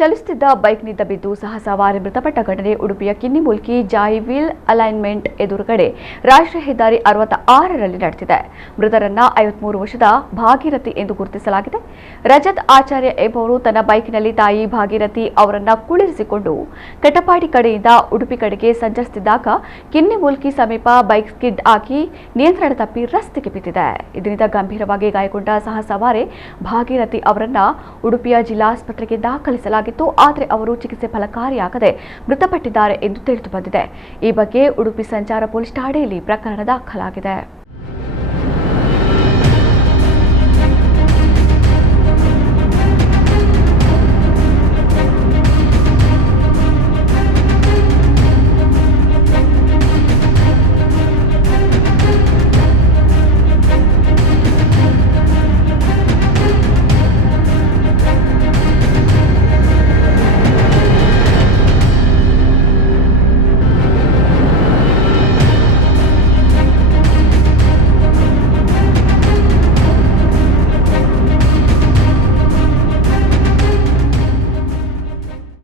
ಚಲಿಸುತ್ತಿದ್ದ ಬೈಕ್ನಿಂದ ಬಿದ್ದು ಸಹಸವಾರಿ ಮೃತಪಟ್ಟ ಘಟನೆ ಉಡುಪಿಯ ಕಿನ್ನಿಮೂಲ್ಕಿ ಜಾಯಿವಿಲ್ ಅಲೈನ್ಮೆಂಟ್ ಎದುರುಗಡೆ ರಾಷ್ಟ್ರೀಯ ಹೆದ್ದಾರಿ 66ರಲ್ಲಿ ನಡೆದಿದೆ. ಮೃತರನ್ನ 53 ವರ್ಷದ ಭಾಗೀರಥಿ ಎಂದು ಗುರುತಿಸಲಾಗಿದೆ. ರಜತ್ ಆಚಾರ್ಯ ಎಂಬುವರು ತನ್ನ ಬೈಕ್ನಲ್ಲಿ ತಾಯಿ ಭಾಗೀರಥಿ ಅವರನ್ನ ಕುಳ್ಳಿರಿಸಿಕೊಂಡು ಕಟಪಾಡಿ ಕಡೆಯಿಂದ ಉಡುಪಿ ಕಡೆಗೆ ಸಂಚರಿಸುತ್ತಿದ್ದಾಗ ಕಿನ್ನಿಮೂಲ್ಕಿ ಸಮೀಪ ಬೈಕ್ ಸ್ಕಿಡ್ ಆಗಿ ನಿಯಂತ್ರಣ ತಪ್ಪಿ ರಸ್ತೆಗೆ ಬಿದ್ದಿದೆ. ಇದರಿಂದ ಗಂಭೀರವಾಗಿ ಗಾಯಗೊಂಡ ಸಹಸವಾರಿ ಭಾಗೀರಥಿ ಅವರನ್ನ ಉಡುಪಿಯ ಜಿಲ್ಲಾಸ್ಪತ್ರೆಗೆ ದಾಖಲಿಸಲಾಗಿದೆ. ಆದರೆ ಅವರು ಚಿಕಿತ್ಸೆ ಫಲಕಾರಿಯಾಗದೆ ಮೃತಪಟ್ಟಿದ್ದಾರೆ ಎಂದು ತಿಳಿದು ಬಂದಿದೆ. ಈ ಬಗ್ಗೆ ಉಡುಪಿ ಸಂಚಾರ ಪೊಲೀಸ್ ಠಾಣೆಯಲ್ಲಿ ಪ್ರಕರಣ ದಾಖಲಾಗಿದೆ.